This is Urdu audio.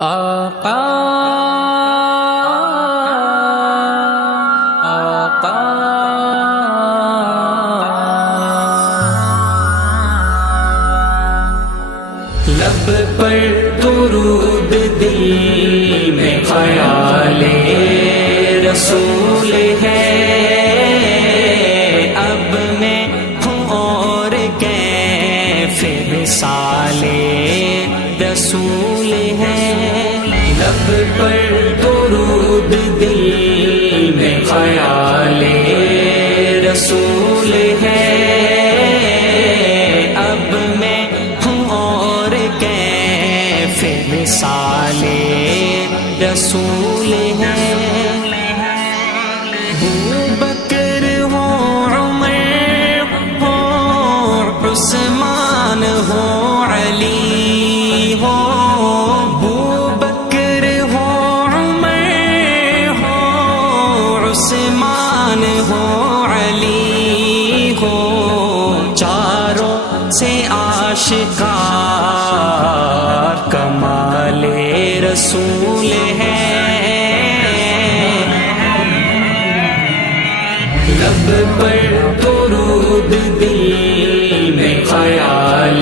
آقا آقا لب پر درود دل میں خیال رسول ہے، اب میں ہوں اور کیف مثال رسول ہے۔ لب پر درود دل میں خیال رسول ہے، اب میں ہوں اور کیف مثال رسول ہے۔ بکر ہو عمر ہو عثمان ہو علی ہو، بکر ہو عمر ہو عثمان ہو علی ہو، چاروں سے آشکار کمال رسول ہے۔ لب پر درود دل میں خیال